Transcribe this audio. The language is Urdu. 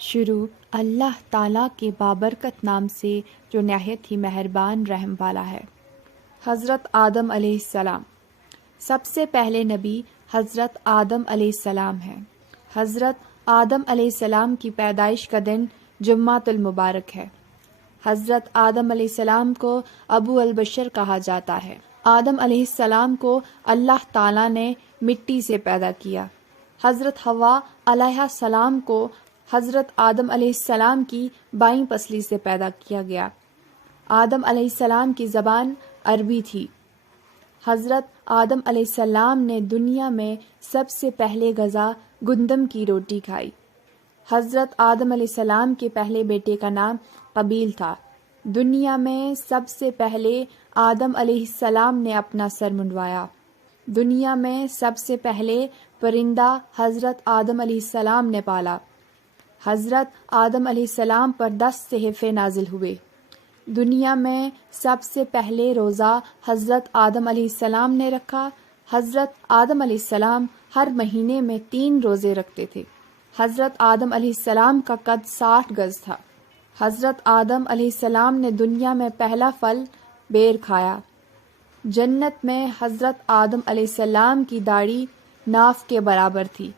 شروع اللہ تعالیٰ کے بابرکت نام سے جو نہایت ہی مہربان رحم والا ہے۔ حضرت آدم علیہ السلام۔ سب سے پہلے نبی حضرت آدم علیہ السلام ہیں۔ حضرت آدم علیہ السلام کی پیدائش کا دن جمعۃ المبارک ہے۔ حضرت آدم علیہ السلام کو ابو البشر کہا جاتا ہے۔ آدم علیہ السلام کو اللہ تعالیٰ نے مٹی سے پیدا کیا۔ حضرت حوا علیہ السلام کو حضرت آدم علیہ السلام کی بائیں پسلی سے پیدا کیا گیا۔ آدم علیہ السلام کی زبان عربی تھی۔ حضرت آدم علیہ السلام نے دنیا میں سب سے پہلے غذا گندم کی روٹی کھائی۔ حضرت آدم علیہ السلام کے پہلے بیٹے کا نام قابیل تھا۔ دنیا میں سب سے پہلے آدم علیہ السلام نے اپنا سر منڈوایا۔ دنیا میں سب سے پہلے پرندہ حضرت آدم علیہ السلام نے پالا۔ حضرت آدم علیہ السلام پر 10 صحیفے نازل ہوئے۔ دنیا میں سب سے پہلے روزہ حضرت آدم علیہ السلام نے رکھا۔ حضرت آدم علیہ السلام ہر مہینے میں 3 روزے رکھتے تھے۔ حضرت آدم علیہ السلام کا قد 60 گز تھا۔ حضرت آدم علیہ السلام نے دنیا میں پہلا پھل بیر کھایا۔ جنت میں حضرت آدم علیہ السلام کی داڑھی ناف کے برابر تھی۔